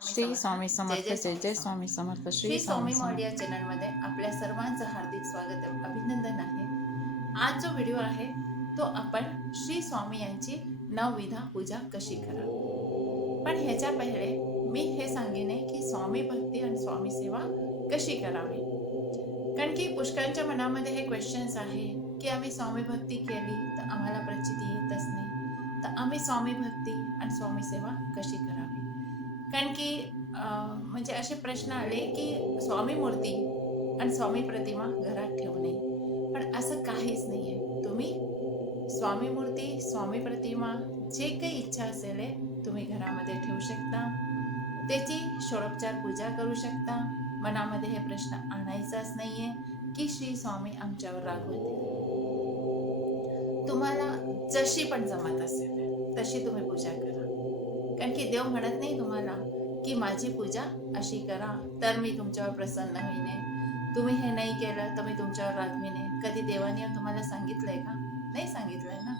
श्री स्वामी समर्थ जय जय स्वामी समर्थ. श्री स्वामी मॉड या चॅनलमध्ये आपल्या सर्वांचं हार्दिक स्वागत अभिनंदन आहे. आज जो व्हिडिओ आहे तो आपण श्री स्वामी यांची नवविधा पूजा कशी करा पण ह्याच्या पहिले मी हे सांगेन की स्वामी भक्ती आणि स्वामी सेवा कशी करावी? कारण की पुष्कळांच्या मनामध्ये हे क्वेश्चन्स आहे की आम्ही स्वामी भक्ती केली तर आम्हाला प्रचिती येतच नाही. तर आम्ही स्वामी भक्ती आणि स्वामी सेवा कशी करावी? कारण की म्हणजे असे प्रश्न आले की स्वामी मूर्ती आणि स्वामी प्रतिमा घरात ठेवू नये. पण असं काहीच नाही आहे तुम्ही स्वामी मूर्ती स्वामी प्रतिमा जे काही इच्छा असेल आहे, तुम्ही घरामध्ये ठेवू शकता. त्याची षोडोपचार पूजा करू शकता. मनामध्ये हे प्रश्न आणायचाच नाही आहे की श्री स्वामी आमच्यावर रागवते तुम्हाला जशी पण जमत असेल तशी तुम्ही पूजा करा. कारण की देव म्हणत नाही तुम्हाला की माझी पूजा अशी करा तर मी तुमच्यावर प्रसन्न होईने. तुम्ही हे नाही केलं तर मी तुमच्यावर रागविने. कधी देवाने तुम्हाला सांगितलंय का? नाही सांगितलंय ना.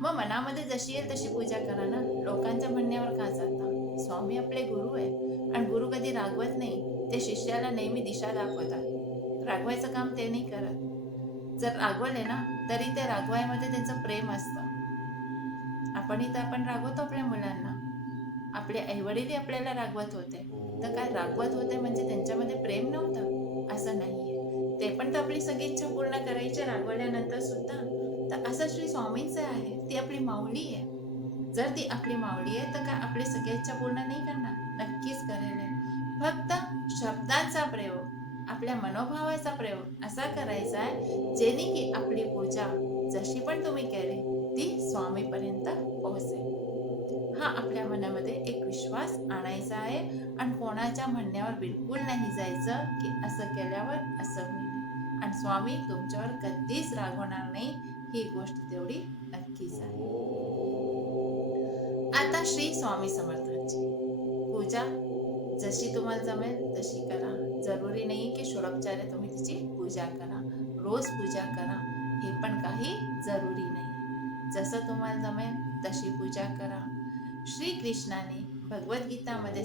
मग मनामध्ये जशी येईल तशी पूजा करा ना. लोकांच्या म्हणण्यावर का जाता? स्वामी आपले गुरु आहे आणि गुरु कधी रागवत नाही. ते शिष्याला नेहमी दिशा दाखवतात. रागवायचं काम ते नाही करत. जर रागवले ना तरी ते रागवायमध्ये त्यांचं प्रेम असतं. आपण इथं आपण रागवतो आपल्या मुलांना. आपले आईवडीलही आपल्याला रागवत होते. तर काय रागवत होते म्हणजे त्यांच्यामध्ये प्रेम नव्हतं? असं नाहीये. ते पण तर आपली सगळी इच्छा पूर्ण करायची रागवल्यानंतर सुद्धा. तर असं श्री स्वामींचं आहे ती आपली माऊली आहे. जर ती आपली माऊली आहे तर काय आपली सगळ्या इच्छा पूर्ण नाही करणार? नक्कीच करेल फक्त शब्दांचा प्रयोग आपल्या मनोभावाचा प्रयोग असा करायचा आहे जेणे की आपली पूजा जशी पण तुम्ही केली ती स्वामीपर्यंत पोहोचेल. हा आपल्या मनामध्ये एक विश्वास आणायचा आहे आणि कोणाच्या म्हणण्यावर बिलकुल नाही जायचं की असं केल्यावर असं होईल. आणि स्वामी तुमच्यावर कधीच रागवणार नाही. ही गोष्ट तेवढी नक्कीच आहे. आता श्री स्वामी समर्थांची पूजा. जशी तुम्हाला जमेल तशी करा. जरुरी नाही की षोडोपचार्य तुम्ही तिची पूजा करा. रोज पूजा करा. हे पण काही जरुरी नाही. जसं तुम्हाला जमेल तशी पूजा करा. श्री कृष्णाने भगवद्गीतामध्ये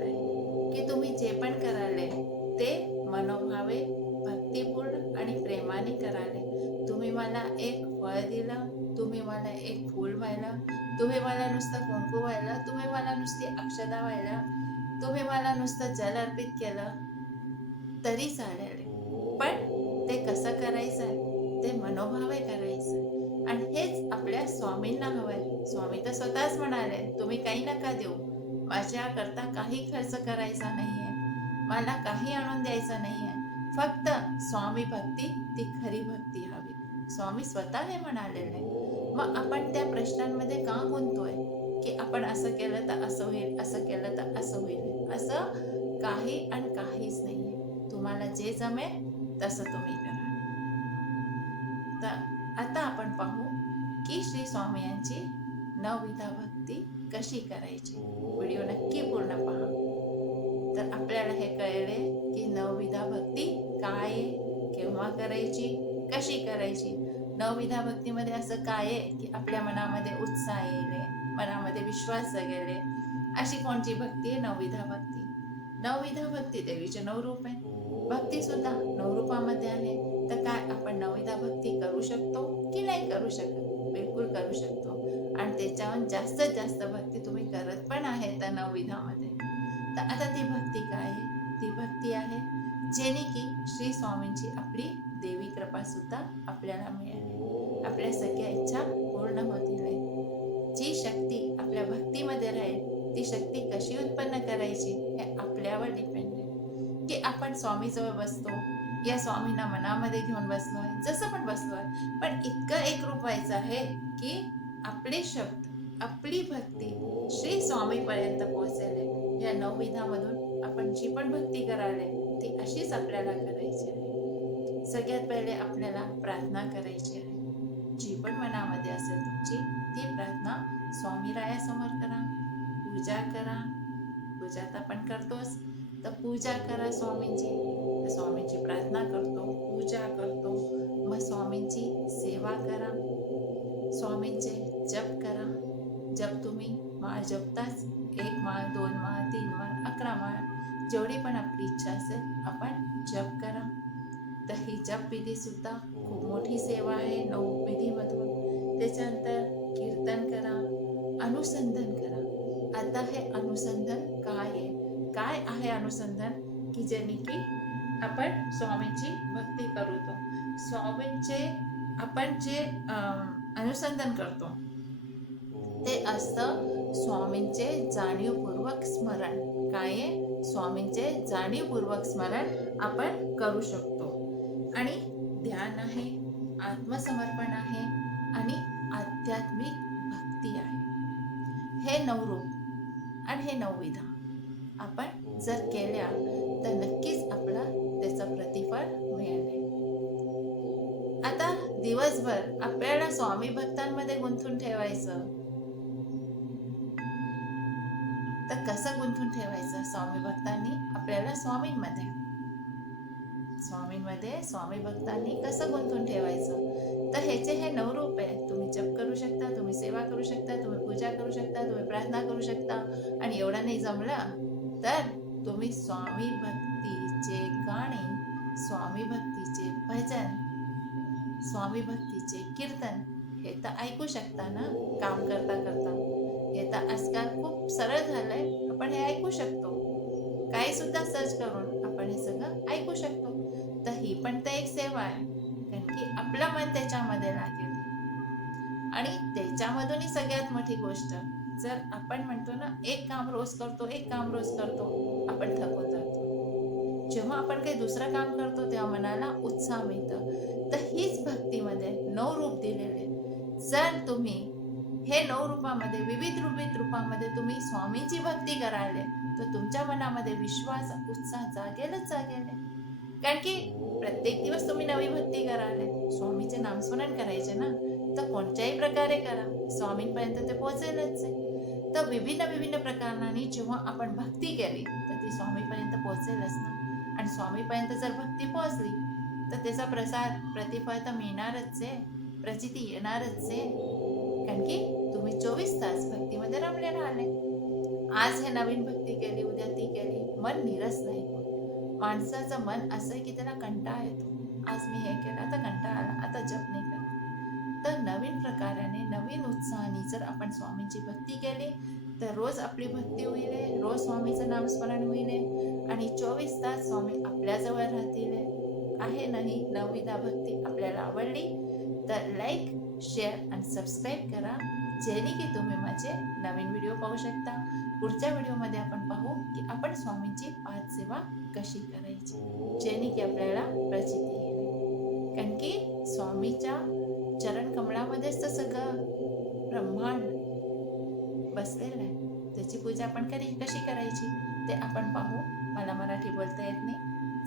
आहे की तुम्ही जे पण कराले ते मनोभावे भक्तिपूर्ण आणि प्रेमाने कराले तुम्ही मला एक फळ दिलं तुम्ही मला एक फूल व्हायला तुम्ही मला नुसतं कुंकू व्हायला तुम्ही मला नुसती अक्षदा व्हायला तुम्ही मला नुसतं जल अर्पित केलं तरी चालेल. पण ते कसं करायचं? ते मनोभावे करायचं. आणि हेच आपल्या स्वामींना हवंय. स्वामी तर स्वतःच म्हणाले तुम्ही काही नका देऊ. माझ्याकरता काही खर्च करायचा नाहीये. मला काही आणून द्यायचं नाहीये. फक्त स्वामी भक्ती ती खरी भक्ती हवी. स्वामी स्वतः हे म्हणालेले मग आपण त्या प्रश्नांमध्ये का गुंतोय? की आपण असं केलं तर असं होईल असं केलं तर असं होईल. असं काही आणि काहीच नाहीये. तुम्हाला जे जमेल तसं तुम्ही करा. तर आता आपण पाहू की श्री स्वामी यांची नवविधा भक्ती कशी करायची? व्हिडिओ नक्की पूर्ण पहा. तर आपल्याला हे कळले की नवविधा भक्ती काय आहे केव्हा करायची कशी करायची? नवविधा भक्तीमध्ये असं काय आहे की आपल्या मनामध्ये उत्साह येणे मनामध्ये विश्वास जगेले अशी कोणती भक्ती आहे? नवविधा भक्ती नवविधा भक्ती देवीचे नऊ रूप आहे भक्ती सुद्धा नऊ रूपामध्ये आहे. तर काय आपण नवविधा भक्ती करू शकतो की नाही करू शकत? बिलकुल करू शकतो. आणि त्याच्यावर जास्तीत जास्त भक्ती तुम्ही करत पण आहे त्या नवविधामध्ये. तर आता ती भक्ती काय आहे? ती भक्ती आहे जेणे की श्री स्वामींची आपली देवी कृपा सुद्धा आपल्याला मिळेल. आपल्या सगळ्या इच्छा पूर्ण होतील. जी शक्ती आपल्या भक्तीमध्ये राहील ती शक्ती कशी उत्पन्न करायची हे आपल्यावर डिपेंड आहे. की आपण स्वामीजवळ बसतो या स्वामींना मनामध्ये घेऊन बसलो आहे जसं पण बसलो आहे पण इतकं एक रूप व्हायचं आहे की आपले शब्द आपली भक्ती श्री स्वामीपर्यंत पोहोचेल. या नवविधामधून आपण जी पण भक्ती करायला ती अशीच आपल्याला करायची आहे. सगळ्यात पहिले आपल्याला प्रार्थना करायची आहे. जी पण मनामध्ये असेल तुमची ती प्रार्थना स्वामीरायासमोर करा. पूजा करा. पूजा तर आपण करतोच. तर पूजा करा स्वामींची. तर स्वामींची प्रार्थना करतो पूजा करतो. मग स्वामींची सेवा करा. स्वामींचे जप करा. जप तुम्ही माळ जपताच एक माळ दोन माळ तीन माळ अकरा माळ जेवढी पण आपली इच्छा असेल आपण जप करा. तर ही जप विधी सुद्धा खूप मोठी सेवा आहे नऊ विधीमधून. त्याच्यानंतर कीर्तन करा अनुसंधान करा. आता हे अनुसंधान काय आहे? काय आहे अनुसंधान? की ज्याने की आपण स्वामींची भक्ती करतो स्वामींचे आपण जे अनुसंधान करतो. ते असतं स्वामींचे जाणीवपूर्वक स्मरण. काय आहे? स्वामींचे जाणीवपूर्वक स्मरण आपण करू शकतो. आणि ध्यान आहे आत्मसमर्पण आहे आणि आध्यात्मिक भक्ती आहे. हे नवरूप आणि हे नवविधा आपण जर केल्या तर नक्कीच आपला त्याचं प्रतिफळ मिळेल. आता दिवसभर आपल्याला स्वामी भक्तांमध्ये गुंतून ठेवायचं कसं गुंतून ठेवायचं स्वामी भक्तांनी? आपल्याला स्वामींमध्ये. स्वामींमध्ये स्वामी भक्तांनी कसं गुंतून ठेवायचं? तर ह्याचे हे नवरूप आहे तुम्ही जप करू शकता तुम्ही सेवा करू शकता तुम्ही पूजा करू शकता तुम्ही प्रार्थना करू शकता. आणि एवढं नाही जमलं तर तुम्ही स्वामी भक्तीचे गाणे स्वामी भक्तीचे भजन स्वामी भक्तीचे कीर्तन हे तर ऐकू शकता ना? काम करता करता. येता आजकाल खूप सरळ झालंय. आपण हे ऐकू शकतो. काही सुद्धा सर्च करून आपण हे सगळं ऐकू शकतो. तर ही पण तर एक सेवा आहे. कारण की आपलं मन त्याच्यामध्ये लागेल. आणि त्याच्यामधूनही सगळ्यात मोठी गोष्ट जर आपण म्हणतो ना एक काम रोज करतो एक काम रोज करतो आपण थकून जातो जेव्हा आपण काही दुसरं काम करतो तेव्हा मनाला उत्साह मिळतं. तर हीच भक्तीमध्ये नऊ रूप दिलेले जर तुम्ही हे नऊ रूपामध्ये विविध रूपित रूपामध्ये तुम्ही स्वामीची भक्ती करायले. तर तुमच्या मनामध्ये विश्वास उत्साह जागेलच जागेल. कारण की प्रत्येक दिवस तुम्ही नवी भक्ती करायले. स्वामीचे नामस्मरण करायचे ना? तर कोणत्याही प्रकारे करा. स्वामींपर्यंत ते पोहोचेलच. आहे तर विभिन्न विभिन्न प्रकारांनी जेव्हा आपण भक्ती केली तर ती स्वामीपर्यंत पोहोचेलच ना? आणि स्वामीपर्यंत जर भक्ती पोहोचली तर त्याचा प्रसाद प्रतिफळ तर मिळणारच आहे. प्रचिती येणारच आहे. कारण की आज हे नवीन भक्ती केली उद्या ती केली. मन निरस नाही. माणसाचं मन असं आहे की त्याला कंटाळा येतो. आज मी हे केलं आता कंटाळा आला आता जप नाही करत. तर नवीन प्रकाराने नवीन उत्साहाने जर आपण स्वामींची भक्ती केली तर रोज आपली भक्ती होईल रोज स्वामीचं नामस्मरण होईल आणि चोवीस तास स्वामी आपल्याजवळ राहतील. आहे नाही नवीदा भक्ती आपल्याला आवडली तर लाईक शेअर आणि सबस्क्राईब करा. जेणे की तुम्ही माझे नवीन व्हिडिओ पाहू शकता. पुढच्या व्हिडिओमध्ये आपण पाहू की आपण स्वामींची पाच सेवा कशी करायची जेणे की आपल्याला प्रचिती येईल. कारण की स्वामीच्या चरण कमळामध्येच तर सगळं ब्रह्मांड बसलेलं आहे. त्याची पूजा आपण करी कशी करायची ते आपण पाहू. मला मराठी बोलता येत नाही.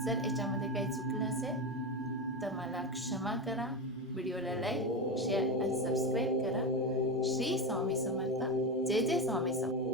जर याच्यामध्ये काही चुकलं असेल तर मला क्षमा करा. व्हिडिओला लाईक शेअर आणि सबस्क्राईब करा. श्री स्वामी समर्थ. जय जय स्वामी समर्थ.